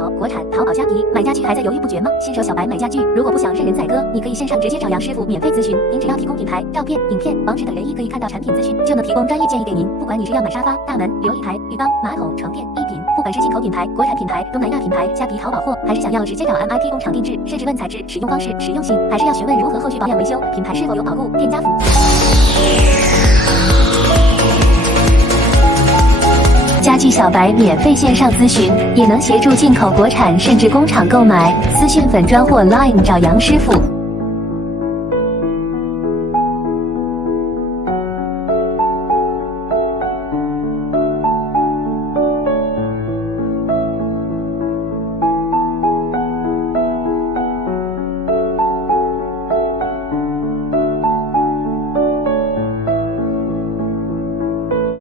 豪、国产、淘宝家迪，买家具还在犹豫不决吗？新手小白买家具，如果不想任人宰割，你可以线上直接找杨师傅免费咨询。您只要提供品牌、照片、影片、网址等人一可以看到产品资讯，就能提供专业建议给您。不管你是要买沙发、大门、琉璃台、浴缸、马桶、床垫、衣品，不管是进口品牌、国产品牌、东南亚品牌、家迪淘宝货，还是想要直接找 MIP 工厂定制，甚至问材质、使用方式、实用性，还是要询问如何后续保养维修，品牌是否有保固、店家服。家具小白免费线上咨询，也能协助进口国产甚至工厂购买。私讯粉专或 Line 找杨师傅。